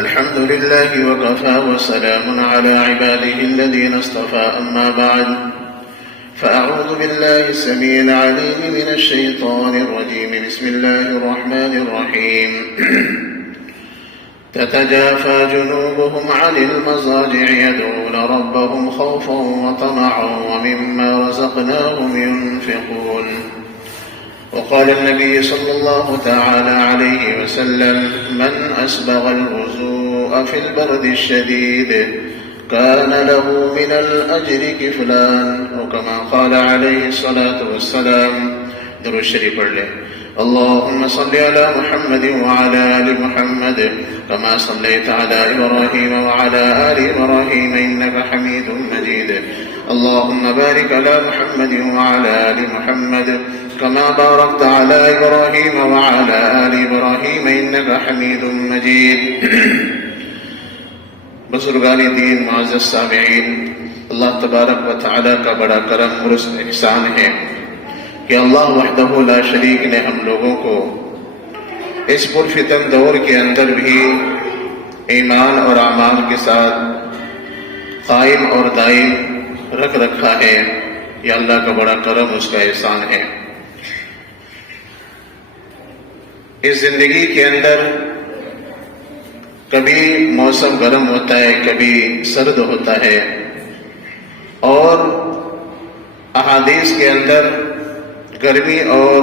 الحمد لله وكفى وسلام على عباده الذين اصطفى أما بعد فأعوذ بالله السميع العليم من الشيطان الرجيم بسم الله الرحمن الرحيم تتجافى جنوبهم عن المضاجع يدعون ربهم خوفا وطمعا ومما رزقناهم ينفقون وقال النبي صلى الله تعالى عليه وسلم من أسبغ الوضوء في البرد الشديد كان له من الأجر كفلان وكما قال عليه الصلاة والسلام. درود شریف پڑھ لیں. اللهم صل على محمد وعلى آل محمد كما صليت على إبراهيم وعلى آل إبراهيم إنك حميد مجيد. اللهم بارك على محمد وعلى آل محمد كما باركت على إبراهيم وعلى آل إبراهيم إنك حميد مجيد. بزرگان دین، معزز سامعین، اللہ تبارک و تعالیٰ کا بڑا کرم اور احسان ہے کہ اللہ وحدہ لا شریک نے ہم لوگوں کو اس پرفتن دور کے اندر بھی ایمان اور اعمال کے ساتھ قائم اور دائم رکھ رکھا ہے. یہ اللہ کا بڑا کرم، اس کا احسان ہے. اس زندگی کے اندر کبھی موسم گرم ہوتا ہے، کبھی سرد ہوتا ہے، اور احادیث کے اندر گرمی اور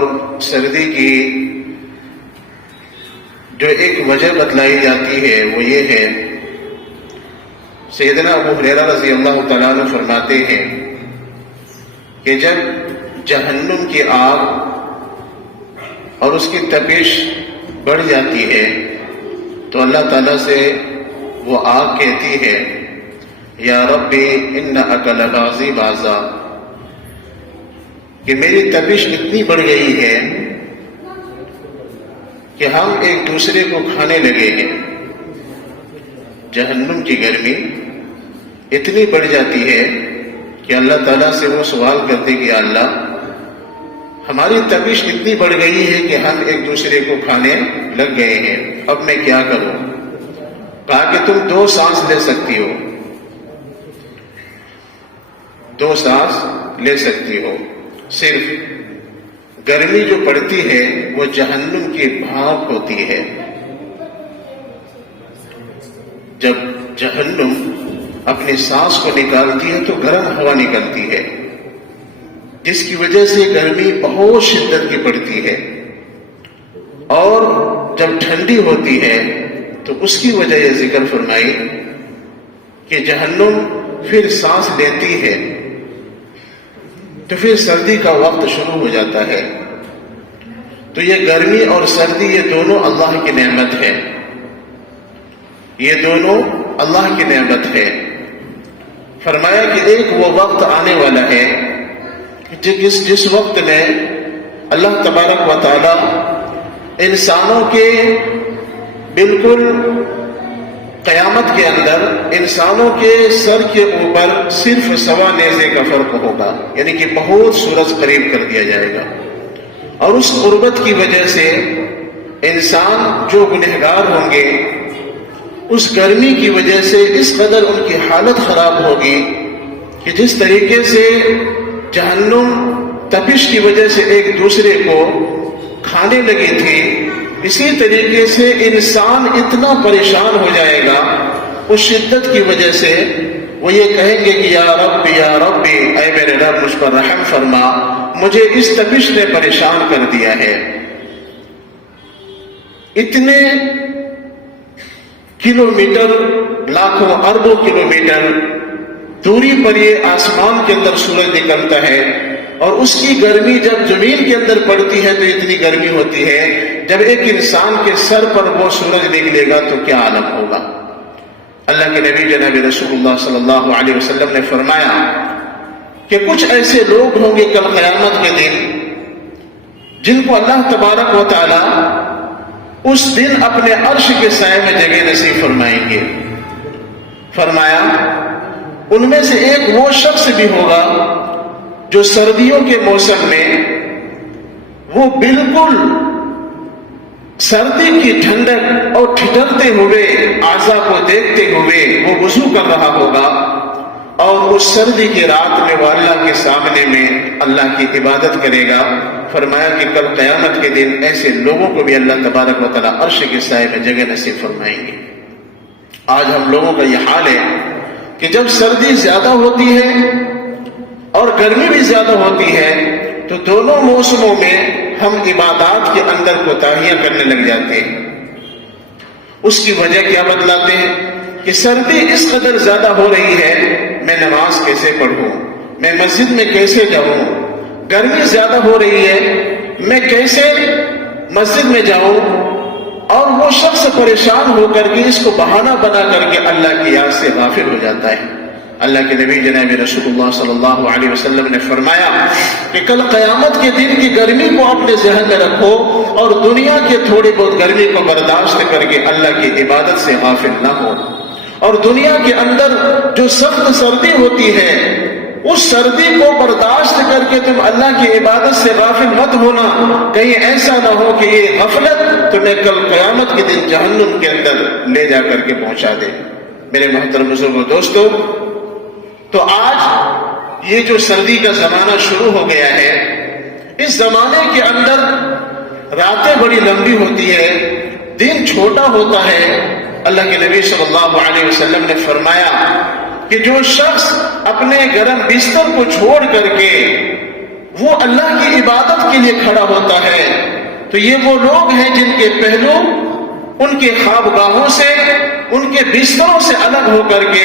سردی کی جو ایک وجہ بتلائی جاتی ہے وہ یہ ہے. سیدنا ابو ہریرہ رضی اللہ تعالیٰ عنہ فرماتے ہیں کہ جب جہنم کی آگ اور اس کی تپش بڑھ جاتی ہے تو اللہ تعالیٰ سے وہ آگ کہتی ہے یا ربی انک لغاظی بازا، کہ میری تپش اتنی بڑھ گئی ہے کہ ہم ایک دوسرے کو کھانے لگے ہیں. جہنم کی گرمی اتنی بڑھ جاتی ہے کہ اللہ تعالیٰ سے وہ سوال کرتے کہ یا اللہ ہماری تپش اتنی بڑھ گئی ہے کہ ہم ایک دوسرے کو کھانے لگ گئے ہیں، اب میں کیا کروں؟ کہا کہ تم 2 سانس لے سکتی ہو، 2 سانس لے سکتی ہو. صرف گرمی جو پڑتی ہے وہ جہنم کی بھاپ ہوتی ہے. جب جہنم اپنی سانس کو نکالتی ہے تو گرم ہوا نکلتی ہے، جس کی وجہ سے گرمی بہت شدت کی پڑتی ہے. اور جب ٹھنڈی ہوتی ہے تو اس کی وجہ یہ ذکر فرمائی کہ جہنم پھر سانس لیتی ہے تو پھر سردی کا وقت شروع ہو جاتا ہے. تو یہ گرمی اور سردی یہ دونوں اللہ کی نعمت ہے، یہ دونوں اللہ کی نعمت ہے. فرمایا کہ ایک وہ وقت آنے والا ہے جس وقت میں اللہ تبارک و تعالی انسانوں کے بالکل قیامت کے اندر انسانوں کے سر کے اوپر صرف 1.25 نیزے کا فرق ہوگا، یعنی کہ بہت سورج قریب کر دیا جائے گا. اور اس قربت کی وجہ سے انسان جو گنہگار ہوں گے اس گرمی کی وجہ سے اس قدر ان کی حالت خراب ہوگی کہ جس طریقے سے جہنم تپش کی وجہ سے ایک دوسرے کو کھانے لگی تھی، اسی طریقے سے انسان اتنا پریشان ہو جائے گا اس شدت کی وجہ سے وہ یہ کہیں گے کہ یا ربی اے میرے رب مجھ پر رحم فرما، مجھے اس تپش نے پریشان کر دیا ہے. اتنے کلومیٹر، لاکھوں اربوں کلومیٹر دوری پر یہ آسمان کے اندر سورج نکلتا ہے، اور اس کی گرمی جب زمین کے اندر پڑتی ہے تو اتنی گرمی ہوتی ہے. جب ایک انسان کے سر پر وہ سورج نکلے گا تو کیا عالم ہوگا. اللہ کے نبی جناب رسول اللہ صلی اللہ علیہ وسلم نے فرمایا کہ کچھ ایسے لوگ ہوں گے کل قیامت کے دن جن کو اللہ تبارک و تعالی اس دن اپنے عرش کے سائے میں جگہ نصیب فرمائیں گے. فرمایا ان میں سے ایک وہ شخص بھی ہوگا جو سردیوں کے موسم میں وہ بالکل سردی کی ٹھنڈک اور ٹھٹرتے ہوئے اعضاء کو دیکھتے ہوئے وہ وضو کر رہا ہوگا اور اس سردی کی رات میں وہ اللہ کے سامنے میں اللہ کی عبادت کرے گا. فرمایا کہ کل قیامت کے دن ایسے لوگوں کو بھی اللہ تبارک و تعالیٰ عرش کے سائے میں جگہ نصیب فرمائیں گے. آج ہم لوگوں کا یہ حال ہے کہ جب سردی زیادہ ہوتی ہے اور گرمی بھی زیادہ ہوتی ہے تو دونوں موسموں میں ہم عبادات کے اندر کوتاہیاں کرنے لگ جاتے ہیں. اس کی وجہ کیا بتلاتے ہیں کہ سردی اس قدر زیادہ ہو رہی ہے، میں نماز کیسے پڑھوں، میں مسجد میں کیسے جاؤں، گرمی زیادہ ہو رہی ہے میں کیسے مسجد میں جاؤں. اور وہ شخص پریشان ہو کر کے اس کو بہانہ بنا کر کے اللہ کی یاد سے غافل ہو جاتا ہے. اللہ کے نبی جناب رسول اللہ صلی اللہ علیہ وسلم نے فرمایا کہ کل قیامت کے دن کی گرمی کو اپنے ذہن میں رکھو اور دنیا کے تھوڑی بہت گرمی کو برداشت کر کے اللہ کی عبادت سے غافل نہ ہو. اور دنیا کے اندر جو سخت سردی ہوتی ہے اس سردی کو برداشت کر کے تم اللہ کی عبادت سے غافل مت ہونا، کہیں ایسا نہ ہو کہ یہ غفلت تمہیں کل قیامت کے دن جہنم کے اندر لے جا کر کے پہنچا دے. میرے محترم بزرگوں دوستو، تو آج یہ جو سردی کا زمانہ شروع ہو گیا ہے، اس زمانے کے اندر راتیں بڑی لمبی ہوتی ہے، دن چھوٹا ہوتا ہے. اللہ کے نبی صلی اللہ علیہ وسلم نے فرمایا کہ جو شخص اپنے گرم بستر کو چھوڑ کر کے وہ اللہ کی عبادت کے لیے کھڑا ہوتا ہے تو یہ وہ لوگ ہیں جن کے پہلو ان کے خوابگاہوں سے ان کے بستروں سے الگ ہو کر کے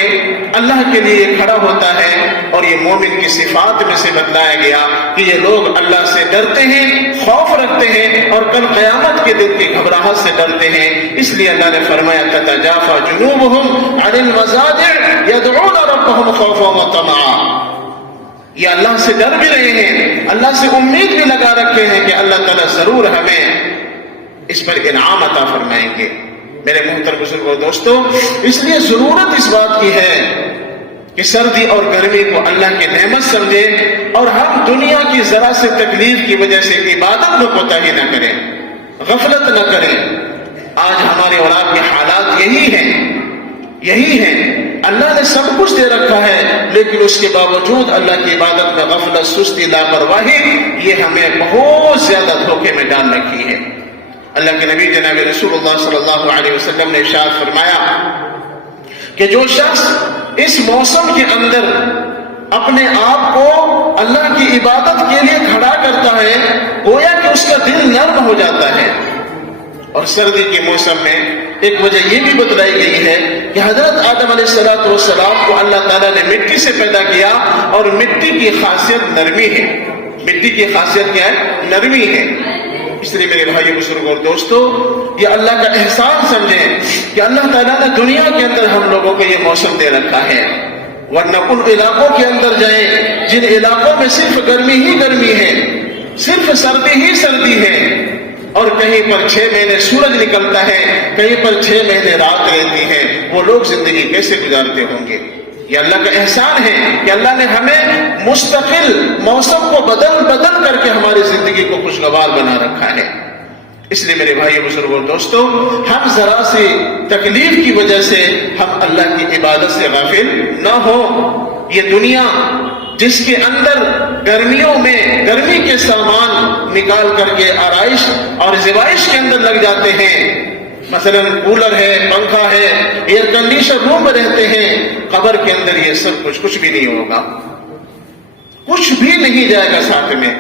اللہ کے لیے کھڑا ہوتا ہے. اور یہ مومن کی صفات میں سے بتلایا گیا کہ یہ لوگ اللہ سے ڈرتے ہیں، خوف رکھتے ہیں اور کل قیامت کے دن کی گھبراہٹ سے ڈرتے ہیں. اس لیے اللہ نے فرمایا تتجافى جنوبهم عن المضاجع يدعون ربهم خوفا وطمعا. یہ اللہ سے ڈر بھی رہے ہیں، اللہ سے امید بھی لگا رکھے ہیں کہ اللہ تعالیٰ ضرور ہمیں اس پر انعام عطا فرمائیں گے. میرے محترم بزرگوں دوستو، اس لیے ضرورت اس بات کی ہے کہ سردی اور گرمی کو اللہ کی نعمت سمجھیں اور ہم دنیا کی ذرا سے تکلیف کی وجہ سے عبادت میں کوتاہی نہ کریں، غفلت نہ کریں. آج ہمارے اولاد کے حالات یہی ہیں. اللہ نے سب کچھ دے رکھا ہے لیکن اس کے باوجود اللہ کی عبادت میں غفلت، سستی، لاپرواہی یہ ہمیں بہت زیادہ دھوکے میں ڈال رکھی ہے. اللہ کے نبی جناب رسول اللہ صلی اللہ علیہ وسلم نے ارشاد فرمایا کہ جو شخص اس موسم کے اندر اپنے آپ کو اللہ کی عبادت کے لیے کھڑا کرتا ہے گویا کہ اس کا دل نرم ہو جاتا ہے. اور سردی کے موسم میں ایک وجہ یہ بھی بتلائی گئی ہے کہ حضرت آدم علیہ السلام کو اللہ تعالیٰ نے مٹی سے پیدا کیا اور مٹی کی خاصیت نرمی ہے. مٹی کی خاصیت کیا ہے؟ نرمی ہے. اس لیے میرے بھائی بزرگوں اور دوستو، یہ اللہ کا احسان سمجھیں کہ اللہ تعالیٰ نے دنیا کے اندر ہم لوگوں کو یہ موسم دے رکھا ہے. ورنہ ان علاقوں کے اندر جائیں جن علاقوں میں صرف گرمی ہی گرمی ہے، صرف سردی ہی سردی ہے، اور کہیں پر 6 مہینے سورج نکلتا ہے، کہیں پر 6 مہینے رات رہتی ہے، وہ لوگ زندگی کیسے گزارتے ہوں گے؟ یہ اللہ کا احسان ہے کہ اللہ نے ہمیں مستقل موسم کو بدل کر کے ہماری زندگی کو خوشگوار بنا رکھا ہے. اس لیے میرے بھائی بزرگوں دوستو، ہم ذرا سی تکلیف کی وجہ سے ہم اللہ کی عبادت سے غافل نہ ہو. یہ دنیا جس کے اندر گرمیوں میں گرمی کے سامان نکال کر کے آرائش اور زیبائش کے اندر لگ جاتے ہیں، مثلا کولر ہے، پنکھا ہے، ایئر کنڈیشن روم میں رہتے ہیں، قبر کے اندر یہ سب کچھ بھی نہیں ہوگا، کچھ بھی نہیں جائے گا ساتھ میں.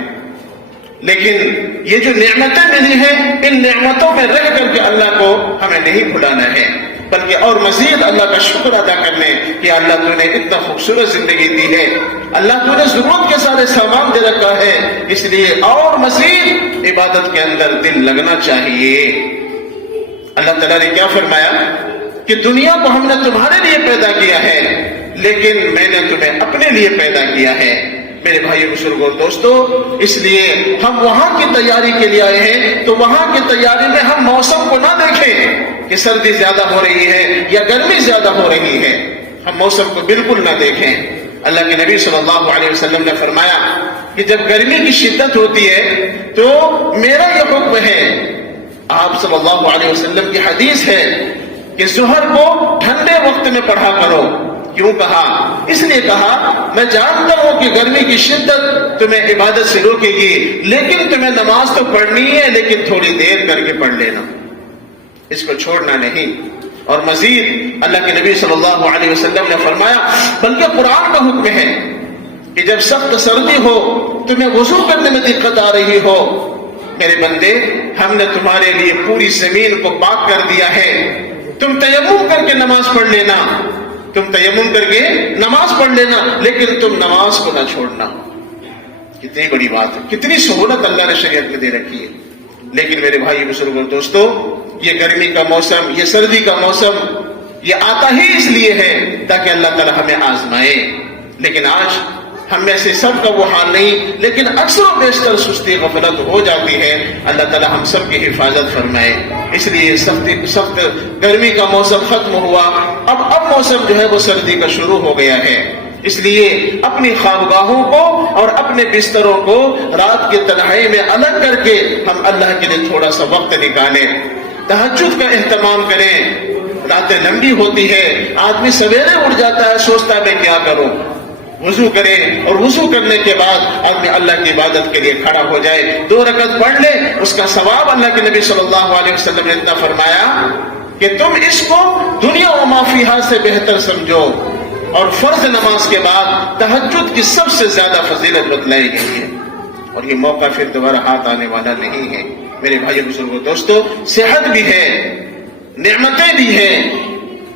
لیکن یہ جو نعمتیں ملی ہیں، ان نعمتوں میں رہ کر کے اللہ کو ہمیں نہیں بھلانا ہے، بلکہ اور مزید اللہ کا شکر ادا کرنے کہ اللہ تو نے اتنا خوبصورت زندگی دی ہے، اللہ تو نے ضرورت کے سارے سامان دے رکھا ہے، اس لیے اور مزید عبادت کے اندر دل لگنا چاہیے. اللہ تعالیٰ نے کیا فرمایا کہ کہ دنیا کو ہم نے تمہارے لیے پیدا کیا ہے لیکن میں نے تمہیں اپنے لیے پیدا کیا ہے۔ میرے بھائی بزرگوں اور دوستو، اس لیے ہم وہاں کی تیاری کے لیے آئے ہیں تو وہاں کی تیاری میں ہم موسم کو نہ دیکھیں کہ سردی زیادہ ہو رہی ہے یا گرمی زیادہ ہو رہی ہے، ہم موسم کو بالکل نہ دیکھیں۔ اللہ کے نبی صلی اللہ علیہ وسلم نے فرمایا کہ جب گرمی کی شدت ہوتی ہے تو میرا یہ حکم ہے، آپ صلی اللہ علیہ وسلم کی حدیث ہے کہ ظہر کو ٹھنڈے وقت میں پڑھا کرو۔ کیوں کہا؟ اس لیے کہا میں جانتا ہوں کہ گرمی کی شدت تمہیں عبادت سے روکے گی، لیکن تمہیں نماز تو پڑھنی ہے لیکن تھوڑی دیر کر کے پڑھ لینا، اس کو چھوڑنا نہیں۔ اور مزید اللہ کے نبی صلی اللہ علیہ وسلم نے فرمایا، بلکہ قرآن کا حکم ہے کہ جب سخت سردی ہو، تمہیں وضو کرنے میں دقت آ رہی ہو، میرے بندے ہم نے تمہارے لیے پوری زمین کو پاک کر دیا ہے، تم تیمم کر کے نماز پڑھ لینا، تم تیمم کر کے نماز پڑھ لینا، لیکن تم نماز کو نہ چھوڑنا۔ کتنی بڑی بات ہے، کتنی سہولت اللہ نے شریعت میں دے رکھی ہے۔ لیکن میرے بھائی بزرگوں دوستو، یہ گرمی کا موسم، یہ سردی کا موسم، یہ آتا ہی اس لیے ہے تاکہ اللہ تعالی ہمیں آزمائے۔ لیکن آج ہم میں سے سب کا وہ حال نہیں، لیکن اکثر و بیشتر سستی غفلت ہو جاتی ہے۔ اللہ تعالی ہم سب کی حفاظت فرمائے۔ اس لیے سخت گرمی کا موسم ختم ہوا، اب موسم جو ہے وہ سردی کا شروع ہو گیا ہے۔ اس لیے اپنی خوابگاہوں کو اور اپنے بستروں کو رات کی تنہائی میں الگ کر کے ہم اللہ کے لیے تھوڑا سا وقت نکالیں، تہجد کا اہتمام کریں۔ راتیں لمبی ہوتی ہے، آدمی سویرے اٹھ جاتا ہے، سوچتا ہے میں کیا کروں، وضو کرے اور وضو کرنے کے بعد آدمی اللہ کی عبادت کے لیے کھڑا ہو جائے، 2 رکعت پڑھ لے، اس کا ثواب اللہ کے نبی صلی اللہ علیہ وسلم نے اتنا فرمایا کہ تم اس کو دنیا و ما فیہا سے بہتر سمجھو۔ اور فرض نماز کے بعد تہجد کی سب سے زیادہ فضیلت بتلائی گئی ہے، اور یہ موقع پھر دوبارہ ہاتھ آنے والا نہیں ہے۔ میرے بھائی بزرگوں دوستو، صحت بھی ہے، نعمتیں بھی ہیں،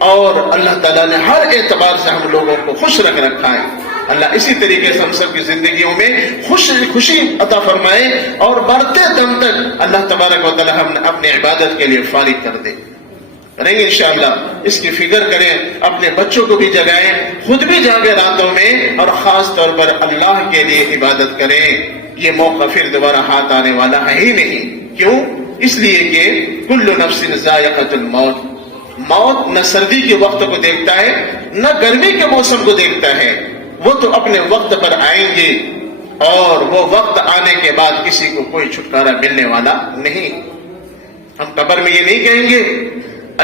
اور اللہ تعالیٰ نے ہر اعتبار سے ہم لوگوں کو خوش رکھ رکھا ہے۔ اللہ اسی طریقے سے ہم سب کی زندگیوں میں خوشی عطا فرمائے، اور مرتے دم تک اللہ تبارک و تعالیٰ ہم اپنے عبادت کے لیے فارغ کر دے۔ کریں گے انشاءاللہ، اس کی فکر کریں، اپنے بچوں کو بھی جگائیں، خود بھی جاگے راتوں میں، اور خاص طور پر اللہ کے لیے عبادت کریں۔ یہ موقع پھر دوبارہ ہاتھ آنے والا ہے ہی نہیں۔ کیوں؟ اس لیے کہ کل نفس ذائقۃ الموت، موت نہ سردی کے وقت کو دیکھتا ہے نہ گرمی کے موسم کو دیکھتا ہے، وہ تو اپنے وقت پر آئیں گے، اور وہ وقت آنے کے بعد کسی کو کوئی چھٹکارا ملنے والا نہیں۔ ہم قبر میں یہ نہیں کہیں گے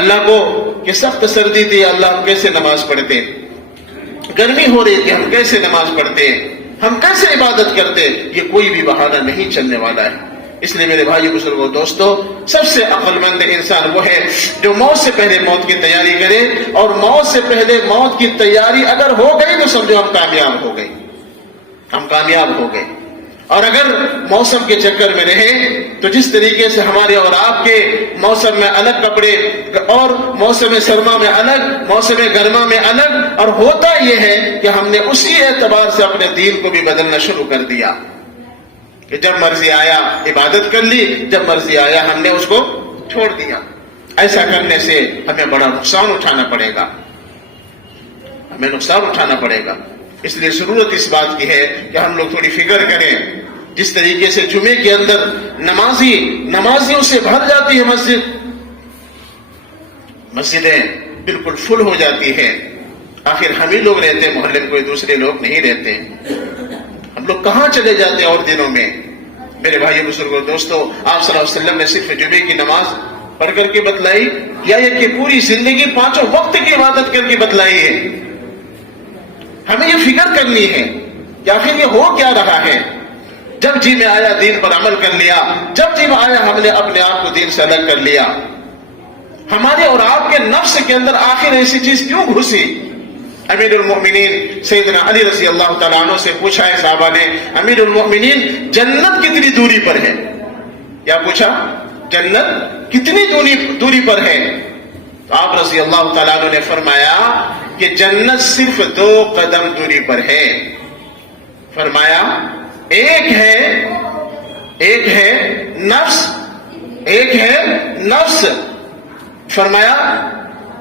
اللہ کو کہ سخت سردی تھی اللہ ہم کیسے نماز پڑھتے، گرمی ہو رہی تھی ہم کیسے نماز پڑھتے، ہم کیسے عبادت کرتے، یہ کوئی بھی بہانہ نہیں چلنے والا ہے۔ اس لیے میرے بھائی بزرگوں دوستو، سب سے عقل مند انسان وہ ہے جو موت سے پہلے موت کی تیاری کرے، اور موت سے پہلے موت کی تیاری اگر ہو گئی تو سمجھو ہم کامیاب ہو گئے، ہم کامیاب ہو گئے۔ اور اگر موسم کے چکر میں رہے تو جس طریقے سے ہمارے اور آپ کے موسم میں الگ کپڑے، اور موسم سرما میں الگ، موسم گرما میں الگ، اور ہوتا یہ ہے کہ ہم نے اسی اعتبار سے اپنے دین کو بھی بدلنا شروع کر دیا کہ جب مرضی آیا عبادت کر لی، جب مرضی آیا ہم نے اس کو چھوڑ دیا۔ ایسا کرنے سے ہمیں بڑا نقصان اٹھانا پڑے گا، ہمیں نقصان اٹھانا پڑے گا۔ اس لیے ضرورت اس بات کی ہے کہ ہم لوگ تھوڑی فکر کریں۔ جس طریقے سے جمعے کے اندر نمازیوں سے بھر جاتی ہے مسجدیں بالکل فل ہو جاتی ہے، آخر ہم ہی لوگ رہتے ہیں محلے میں، کوئی دوسرے لوگ نہیں رہتے، ہم لوگ کہاں چلے جاتے ہیں اور دنوں میں؟ میرے بھائی بزرگوں دوستو، آپ صلی اللہ علیہ وسلم نے صرف جمعے کی نماز پڑھ کر کے بتلائی، یا یہ کہ پوری زندگی 5 وقت کی عبادت کر کے بتلائی ہے؟ ہمیں یہ فکر کرنی ہے کہ آخر یہ ہو کیا رہا ہے۔ جب جی میں آیا دین پر عمل کر لیا، جب جی میں آیا ہم نے اپنے آپ کو دین سے الگ کر لیا۔ ہمارے اور آپ کے نفس کے اندر آخر ایسی چیز کیوں گھسی؟ امیر المؤمنین سیدنا علی رضی اللہ تعالیٰ عنہ سے پوچھا ہے صحابہ نے، امیر المؤمنین جنت کتنی دوری پر ہے؟ کیا پوچھا؟ جنت کتنی دوری پر ہے؟ تو آپ رضی اللہ تعالیٰ عنہ نے فرمایا کہ جنت صرف 2 قدم دوری پر ہے۔ فرمایا ایک ہے نفس، ایک ہے نفس۔ فرمایا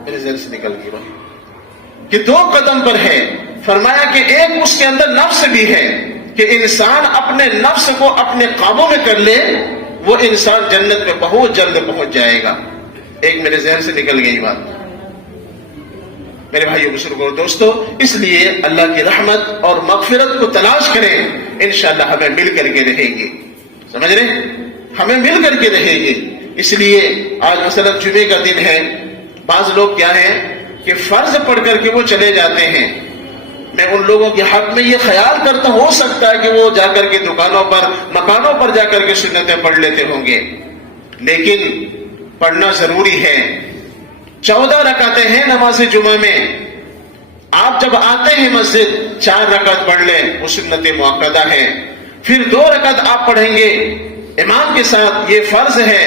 میرے ذہن سے نکل گئی بات کہ 2 قدم پر ہے. فرمایا کہ ایک اس کے اندر نفس بھی ہے کہ انسان اپنے نفس کو اپنے قابو میں کر لے، وہ انسان جنت میں بہت جلد پہنچ جائے گا. ایک میرے ذہن سے نکل گئی بات. میرے بھائیو بزرگوں اور دوستو، اس لیے اللہ کی رحمت اور مغفرت کو تلاش کریں، انشاءاللہ ہمیں مل کر کے رہے گی. سمجھ رہے؟ ہمیں مل کر کے رہے گی. اس لیے آج مثلا جمعے کا دن ہے، بعض لوگ کیا ہے کہ فرض پڑھ کر کے وہ چلے جاتے ہیں. میں ان لوگوں کے حق میں یہ خیال کرتا ہو سکتا ہے کہ وہ جا کر کے دکانوں پر مکانوں پر جا کر کے سنتیں پڑھ لیتے ہوں گے، لیکن پڑھنا ضروری ہے. 14 رکعتیں ہیں نماز جمعہ میں. آپ جب آتے ہیں مسجد 4 رکعت پڑھ لیں، وہ سنت مؤکدہ ہے. پھر 2 رکعت آپ پڑھیں گے امام کے ساتھ، یہ فرض ہے.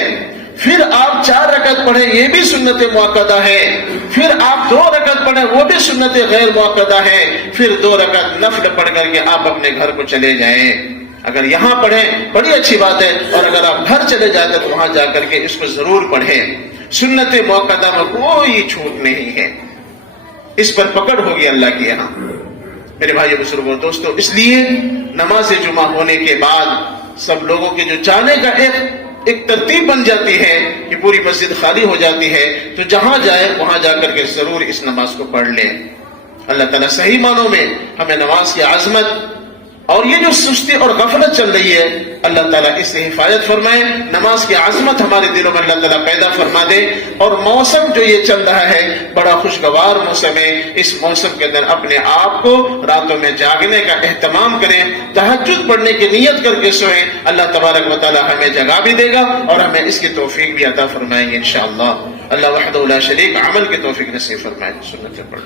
پھر آپ 4 رکعت پڑھیں، یہ بھی سنت مؤکدہ ہے. پھر آپ 2 رکعت پڑھیں، وہ بھی سنت غیر مؤکدہ ہے. پھر 2 رکعت نفل پڑھ کر کے آپ اپنے گھر کو چلے جائیں. اگر یہاں پڑھیں بڑی اچھی بات ہے، اور اگر آپ گھر چلے جاتے تو وہاں جا کر کے اس کو ضرور پڑھیں. سنت مؤکدہ میں کوئی چھوٹ نہیں ہے، اس پر پکڑ ہوگی اللہ کے یہاں. میرے بھائیو بزرگوں دوستو، اس لیے نماز جمعہ ہونے کے بعد سب لوگوں کے جو جانے کا ایک ترتیب بن جاتی ہے کہ پوری مسجد خالی ہو جاتی ہے، تو جہاں جائے وہاں جا کر کے ضرور اس نماز کو پڑھ لیں. اللہ تعالیٰ صحیح معنوں میں ہمیں نماز کی عظمت اور یہ جو سستی اور غفلت چل رہی ہے، اللہ تعالیٰ اس سے حفاظت فرمائے. نماز کی عظمت ہمارے دلوں میں اللہ تعالیٰ پیدا فرما دے. اور موسم جو یہ چل رہا ہے بڑا خوشگوار موسم ہے، اس موسم کے اندر اپنے آپ کو راتوں میں جاگنے کا اہتمام کریں، تہجد پڑھنے کی نیت کر کے سوئیں. اللہ تبارک و تعالیٰ ہمیں جگا بھی دے گا اور ہمیں اس کی توفیق بھی عطا فرمائیں گے انشاءاللہ. اللہ وحدہ لا شریک عمل کی توفیق نصیب فرمائے. سنت پڑھ